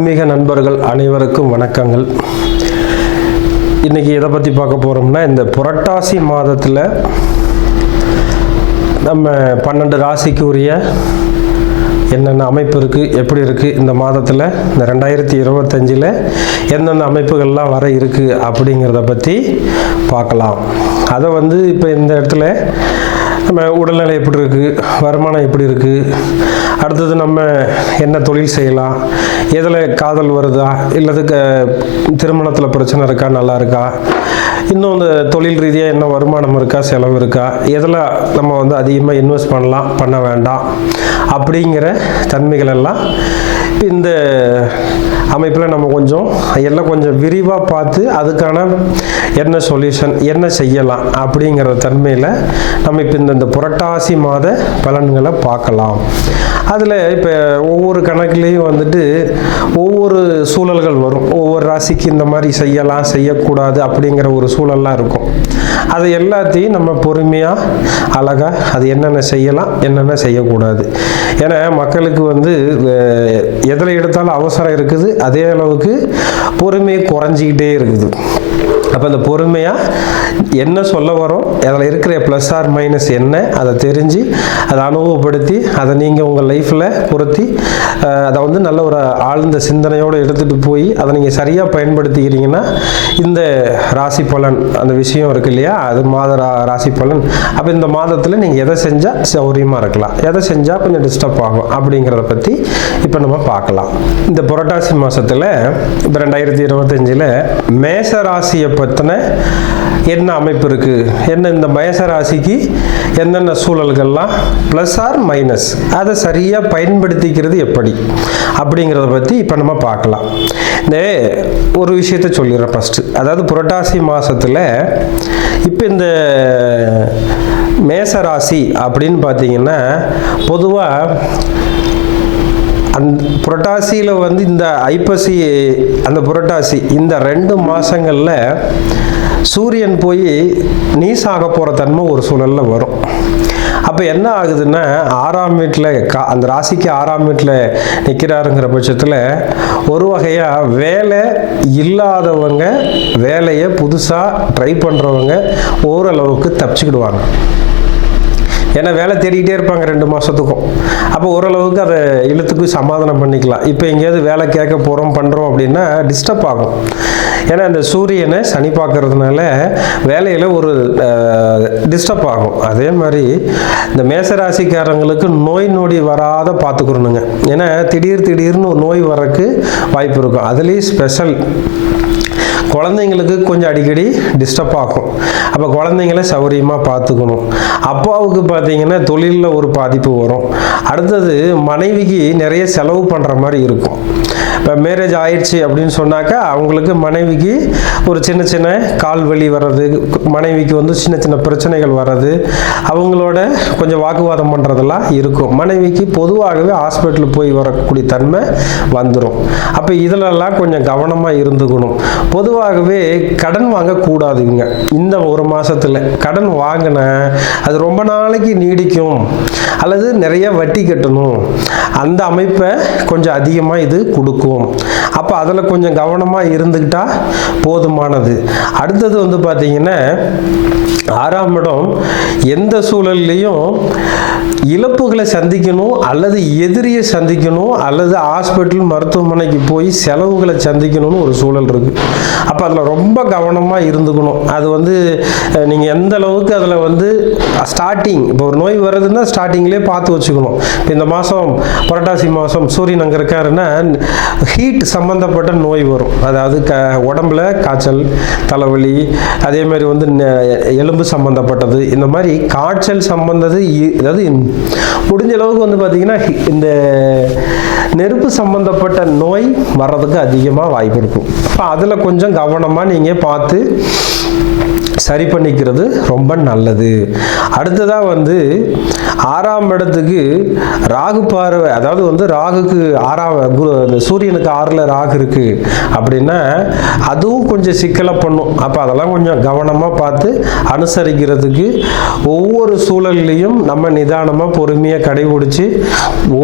ஆன்மீக நண்பர்கள் அனைவருக்கும் வணக்கங்கள். இன்றைக்கி எதை பற்றி பார்க்க போகிறோம்னா, இந்த புரட்டாசி மாதத்தில் நம்ம 12 ராசிக்கு உரிய என்னென்ன அமைப்பு இருக்குது, எப்படி இருக்குது, இந்த மாதத்தில் இந்த 2025 எந்தெந்த அமைப்புகள்லாம் வர இருக்குது அப்படிங்கிறத பற்றி பார்க்கலாம். அதை இப்போ இந்த இடத்துல நம்ம உடல்நிலை எப்படி இருக்குது, வருமானம் எப்படி இருக்குது, அடுத்தது நம்ம என்ன தொழில் செய்யலாம், எதில் காதல் வருதா, இல்லது திருமணத்தில் பிரச்சனை இருக்கா, நல்லா இருக்கா, இன்னும் இந்த தொழில் ரீதியாக என்ன வருமானம் இருக்கா, செலவு இருக்கா, எதில் நம்ம அதிகமாக இன்வெஸ்ட் பண்ணலாம், பண்ண வேண்டாம் அப்படிங்கிற தன்மைகள் எல்லாம் இந்த அமைப்பில் நம்ம கொஞ்சம் விரிவாக பார்த்து அதுக்கான என்ன சொல்யூஷன், என்ன செய்யலாம் அப்படிங்கிற தன்மையில் நம்ம இப்போ இந்த புரட்டாசி மாத பலன்களை பார்க்கலாம். அதில் இப்போ ஒவ்வொரு கணக்குலேயும் ஒவ்வொரு சூழல்கள் வரும். ஒவ்வொரு ராசிக்கு இந்த மாதிரி செய்யலாம், செய்யக்கூடாது அப்படிங்கிற ஒரு சூழல்லாம் இருக்கும். அது எல்லாத்தையும் நம்ம பொறுமையாக அழகாக அது என்னென்ன செய்யலாம், என்னென்ன செய்யக்கூடாது. ஏன்னா மக்களுக்கு எதில் எடுத்தாலும் அவசரம் இருக்குது, அதே அளவுக்கு பொறுமையை குறைஞ்சிக்கிட்டே இருக்குது. அப்போ அந்த பொறுமையாக என்ன சொல்ல வரோம், அதில் இருக்கிற ப்ளஸ் ஆர் மைனஸ் என்ன, அதை தெரிஞ்சு அதை அனுபவப்படுத்தி அதை நீங்கள் உங்கள் லைஃப்பில் பொருத்தி அதை நல்ல ஒரு ஆழ்ந்த சிந்தனையோடு எடுத்துகிட்டு போய் அதை நீங்கள் சரியாக பயன்படுத்திக்கிறீங்கன்னா இந்த ராசி பலன் அந்த விஷயம் இருக்கு இல்லையா, அது மாத ராசி பலன். அப்போ இந்த மாதத்தில் நீங்கள் எதை செஞ்சால் சௌரியமாக இருக்கலாம், எதை செஞ்சால் கொஞ்சம் டிஸ்டர்ப் ஆகும் அப்படிங்கிறத பற்றி இப்போ நம்ம பார்க்கலாம். இந்த புரட்டாசி மாதத்தில் இப்போ 2025 மேச ராசியை பற்றின என்ன அமைப்பு இருக்குது, என்ன இந்த மேச ராசிக்கு என்னென்ன சூழல்கள்லாம் ப்ளஸ் ஆர் மைனஸ், அதை சரியாக பயன்படுத்திக்கிறது எப்படி அப்படிங்கிறத பற்றி இப்போ நம்ம பார்க்கலாம். இந்த ஒரு விஷயத்தை சொல்லிடுறேன் ஃபஸ்ட்டு. அதாவது புரட்டாசி மாதத்தில் இப்போ இந்த மேச ராசி அப்படின்னு பார்த்தீங்கன்னா பொதுவாக புரட்டாசியில் இந்த ஐப்பசி அந்த புரட்டாசி இந்த 2 மாதங்களில் சூரியன் போய் நீசாக போகிற தன்மை ஒரு சூழலில் வரும். அப்போ என்ன ஆகுதுன்னா 6ஆம் வீட்டில் அந்த ராசிக்கு 6ஆம் வீட்டில் நிற்கிறாருங்கிற பட்சத்தில் ஒரு வகையாக வேலை இல்லாதவங்க வேலையை புதுசாக ட்ரை பண்ணுறவங்க ஓரளவுக்கு தப்பிச்சுக்கிடுவாங்க. ஏன்னா வேலை தேடிக்கிட்டே இருப்பாங்க 2 மாதத்துக்கும். அப்போ ஓரளவுக்கு அதை இழுத்துக்கு சமாதானம் பண்ணிக்கலாம். இப்போ எங்கேயாவது வேலை கேட்க போகிறோம் பண்ணுறோம் அப்படின்னா டிஸ்டர்ப் ஆகும். ஏன்னா இந்த சூரியனை சனி பார்க்கறதுனால வேலையில் ஒரு டிஸ்டர்ப் ஆகும். அதே மாதிரி இந்த மேசராசிக்காரங்களுக்கு நோய் நொடி வராத பார்த்துக்கிறணுங்க. ஏன்னா திடீர்னு ஒரு நோய் வரக்கு வாய்ப்பு இருக்கும். அதுலேயும் ஸ்பெஷல் குழந்தைங்களுக்கு கொஞ்சம் அடிக்கடி டிஸ்டர்ப் ஆகும். அப்போ குழந்தைங்கள சௌரியமாக பார்த்துக்கணும். அப்பாவுக்கு பார்த்தீங்கன்னா தொழிலில் ஒரு பாதிப்பு வரும். அடுத்தது மனைவிக்கு நிறைய செலவு பண்ணுற மாதிரி இருக்கும். இப்போ மேரேஜ் ஆயிடுச்சு அப்படின்னு சொன்னாக்கா அவங்களுக்கு மனைவிக்கு ஒரு சின்ன கால் வலி வர்றது, மனைவிக்கு சின்ன பிரச்சனைகள் வர்றது, அவங்களோட கொஞ்சம் வாக்குவாதம் பண்ணுறதெல்லாம் இருக்கும். மனைவிக்கு பொதுவாகவே ஹாஸ்பிட்டல் போய் வரக்கூடிய தன்மை வந்துடும். அப்போ இதிலெல்லாம் கொஞ்சம் கவனமாக இருந்துக்கணும். பொதுவாகவே கடன் வாங்கக்கூடாதுங்க. இந்த ஒரு மாதத்தில் கடன் வாங்கினா அது ரொம்ப நாளைக்கு நீடிக்கும் அல்லது நிறைய வட்டி கட்டணும், அந்த அமைப்பை கொஞ்சம் அதிகமாக இது கொடுக்கும். அப்போ அதில் கொஞ்சம் கவனமாக இருந்துக்கிட்டா போதுமானது. அடுத்தது பார்த்தீங்கன்னா 6ஆம் இடம் எந்த சூழல்லையும் இழப்புகளை சந்திக்கணும் அல்லது எதிரியை சந்திக்கணும் அல்லது ஹாஸ்பிட்டல் மருத்துவமனைக்கு போய் செலவுகளை சந்திக்கணும்னு ஒரு சூழல் இருக்குது. அப்போ அதில் ரொம்ப கவனமாக இருந்துக்கணும். அது நீங்கள் எந்த அளவுக்கு அதில் ஸ்டார்டிங் இப்போ ஒரு நோய் வருதுன்னா ஸ்டார்டிங்லேயே பார்த்து வச்சுக்கணும். இப்போ இந்த மாதம் புரட்டாசி மாதம் சூரியன் அங்கே இருக்காருன்னா ஹீட் சம்மந்தப்பட்ட நோய் வரும். அதாவது உடம்புல காய்ச்சல், தலைவலி, அதே மாதிரி எலும்பு சம்பந்தப்பட்டது, இந்த மாதிரி காய்ச்சல் சம்பந்தது. அதாவது முடிஞ்ச அளவுக்கு பார்த்தீங்கன்னா இந்த நெருப்பு சம்பந்தப்பட்ட நோய் வர்றதுக்கு அதிகமாக வாய்ப்பு இருக்கும். அப்போ அதில் கொஞ்சம் கவனமாக நீங்கள் பார்த்து சரி பண்ணிக்கிறது ரொம்ப நல்லது. அடுத்ததாக வந்து 6ஆம் இடத்துக்கு ராகு பார்வை, அதாவது வந்து ராகுக்கு சூரியனுக்கு 6ல் ராகு இருக்கு அப்படின்னா அதுவும் கொஞ்சம் சிக்கலை பண்ணும். அப்போ அதெல்லாம் கொஞ்சம் கவனமாக பார்த்து அனுசரிக்கிறதுக்கு ஒவ்வொரு சூழல்லையும் நம்ம நிதானமாக பொறுமையாக கடைபிடிச்சு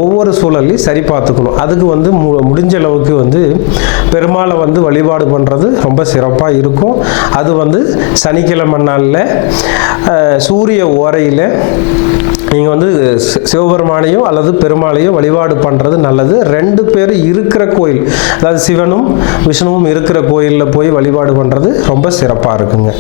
ஒவ்வொரு சூழல்லையும் சரி பார்த்துக்கணும். அதுக்கு வந்து முடிஞ்ச அளவுக்கு வந்து பெருமாளை வந்து வழிபாடு பண்ணுறது ரொம்ப சிறப்பாக இருக்கும். அது வந்து சனிக்கிழமை நாளில் சூரிய ஓரையில் நீங்கள் வந்து சிவபெருமானையும் அல்லது பெருமாளையும் வழிபாடு பண்ணுறது நல்லது. 2 பேர் இருக்கிற கோயில், அதாவது சிவனும் விஷ்ணுவும் இருக்கிற கோயிலில் போய் வழிபாடு பண்ணுறது ரொம்ப சிறப்பாக இருக்குங்க.